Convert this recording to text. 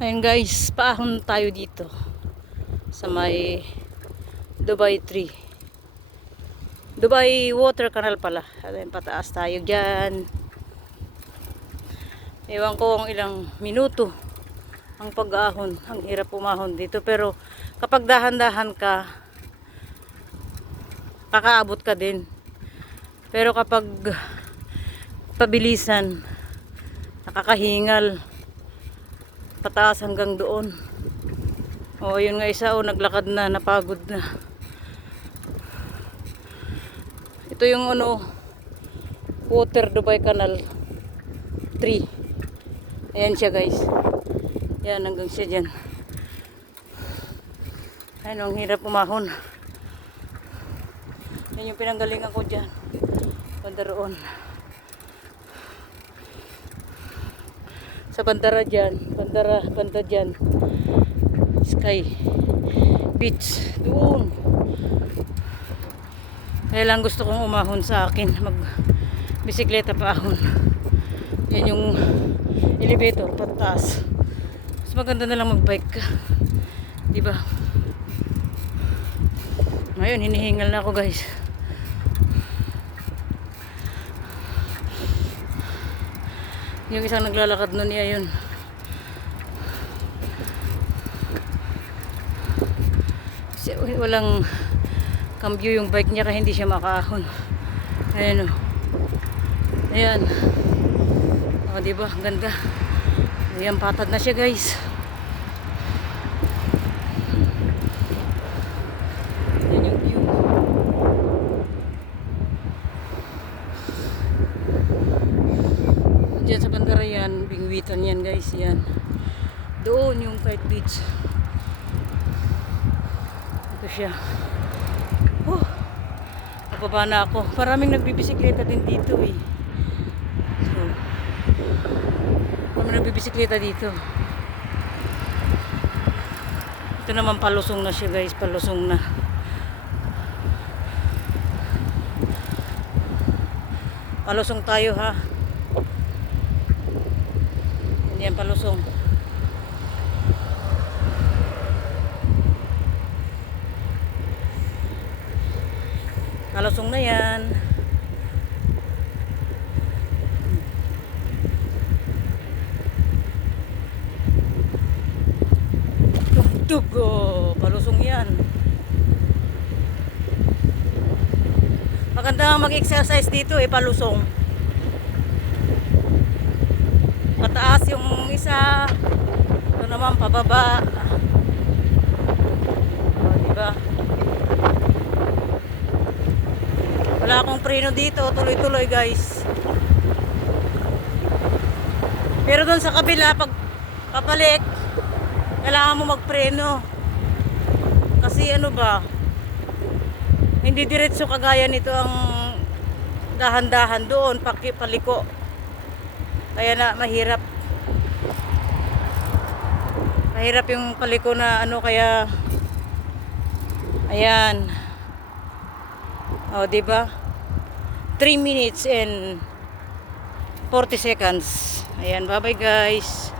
Ayun guys, paahon tayo dito sa may Dubai Tree. Dubai Water Canal pala. Ayun, pataas tayo dyan. Ewan ko ang ilang minuto ang pag-ahon. Ang hirap umahon dito. Pero kapag dahan-dahan ka, kakaabot ka din. Pero kapag pabilisan, nakakahingal. Pataas hanggang doon. O, yun nga isa, naglakad na, napagod na. Ito yung Water Dubai Canal 3. Ayan siya guys. Yan, hanggang siya dyan. Ayun, ang hirap umahon. Yan yung pinanggalingan ko dyan. Banda roon. Sa bandara dyan, banda dyan, Sky Beach doon. Kaya lang gusto kong umahon sa akin, mag bisikleta pa ahon. Yan yung elevator pataas. Mas maganda na lang mag bike ka, diba? Ngayon hinihingal na ako guys. Yung isang naglalakad nun niya yun. Kasi walang cambio yung bike niya kaya hindi siya makaahon. Ayan o. Ayan. O diba? Ganda. Ayan, patad na siya guys. Ayan yung view. Diyan sa bandara yan, bingwitan yan guys, yan. Doon yung Kite Beach. Ito siya. Pababa na ako. Maraming nagbibisikleta din dito eh. So, maraming nagbibisikleta dito. Ito naman palusong na siya guys, palusong na. Palusong tayo ha. Yan palusong. Palusong na yan. Tugtog. Oh, palusong yan. Maganda mag-exercise dito eh, palusong. Mataas yung isa, ito naman pababa. O, diba? Wala akong preno dito, tuloy-tuloy guys. Pero doon sa kabila, pag papalik, kailangan mo magpreno. Kasi ano ba, hindi diretso kagaya nito ang dahan-dahan doon, paliko. Kaya na mahirap. Mahirap yung paliko na kaya ayan. Oh, di ba? 3 minutes and 40 seconds. Ayan, bye-bye guys.